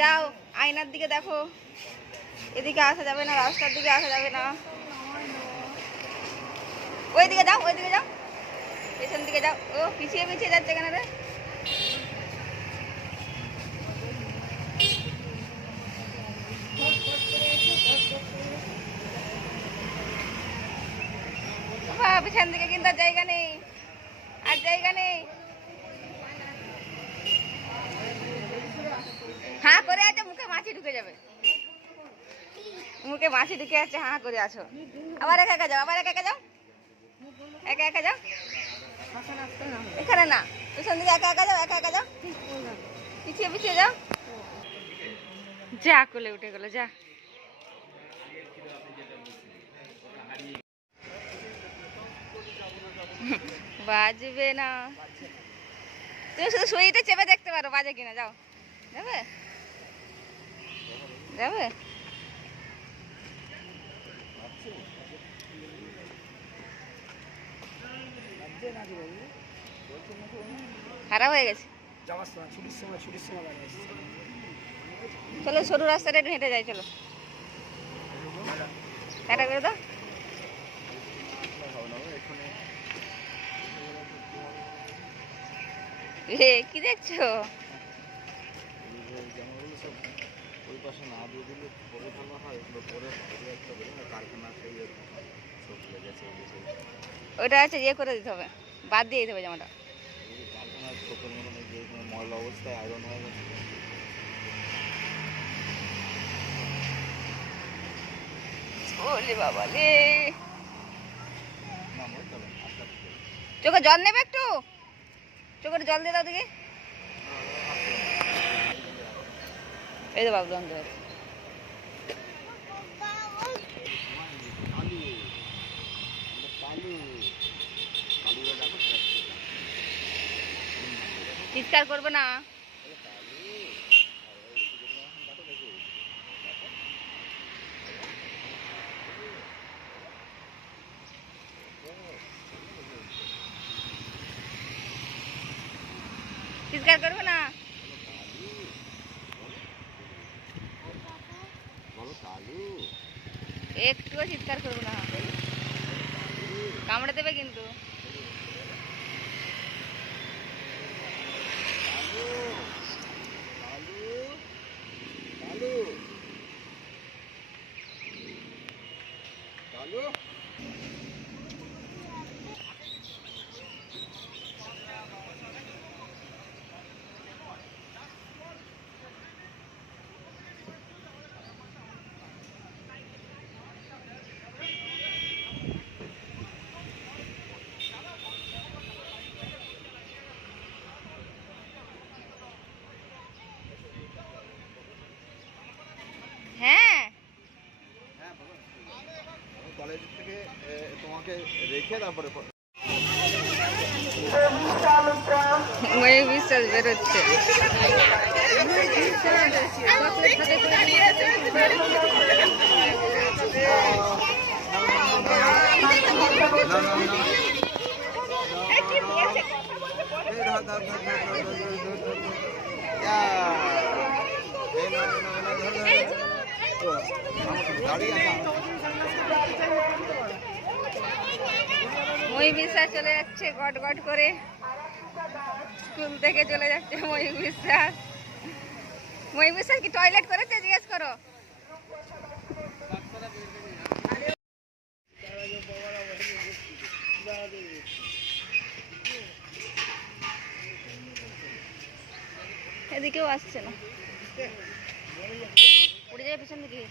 যাও আয়নার দিকে দেখো, এদিকে আসা যাবে না, রাস্তার দিকে আসা যাবে না, ওই দিকে যাও, ওই দিকে যাও, পেছন দিকে যাও। ও পিছিয়ে পিছিয়ে যাচ্ছে কেন রে? পিছন দিকে কিন্তু আর জায়গা নেই, আর জায়গা নেই। হ্যাঁ করে আছে, মুখে মাছি ঢুকে যাবে, মুখে মাছি ঢুকে আছে, হ্যাঁ করে আছো। আবার একা একা যাও, আবার একা একা যাও, একা একা যাও, এখানে না, পিছন দিকে একা একা যাও, একা একা যাও, পিছিয়ে পিছিয়ে যাও। যা কোলে উঠে গেলো, যা। বাজবে না, তুমি শুধু সুইতে চেপে দেখতে পারো বাজে কিনা। যাও, যাবে যাবে। খারাপ হয়ে গেছে, চলো সরু রাস্তাটা একটু হেঁটে যাই, চলো টাটা করে দাও। কি দেখছো? ওটা আছে ইয়ে করে দিতে হবে, বাদ দিয়ে দিতে হবে জামাটা। ময়লা অবস্থায় আয়রন হয়ে গেছে। ওলে বাবা রে, চোখে জল নেবে একটু, চোখে জল দিয়ে দাও দিকে। এই তো বাবু বন্ধ হয়েছে। চিৎকার করবে না, চিৎকার করবে না, একটুও চিৎকার করবে না, কামড়ে দেবে কিন্তু। হ্যাঁ কলেজ থেকে তোমাকে রেখে তারপরে বিশ্বাস বেরোচ্ছে। মই বিশ্বাস চলে যাচ্ছে গট গট করে, স্কুল থেকে চলে যাচ্ছে মই বিশ্বাস। মই বিশ্বাস কি টয়লেট করেছে জিজ্ঞেস করো। এদিকেও আসছে না, উড়ে যাবে পিছন দিকে।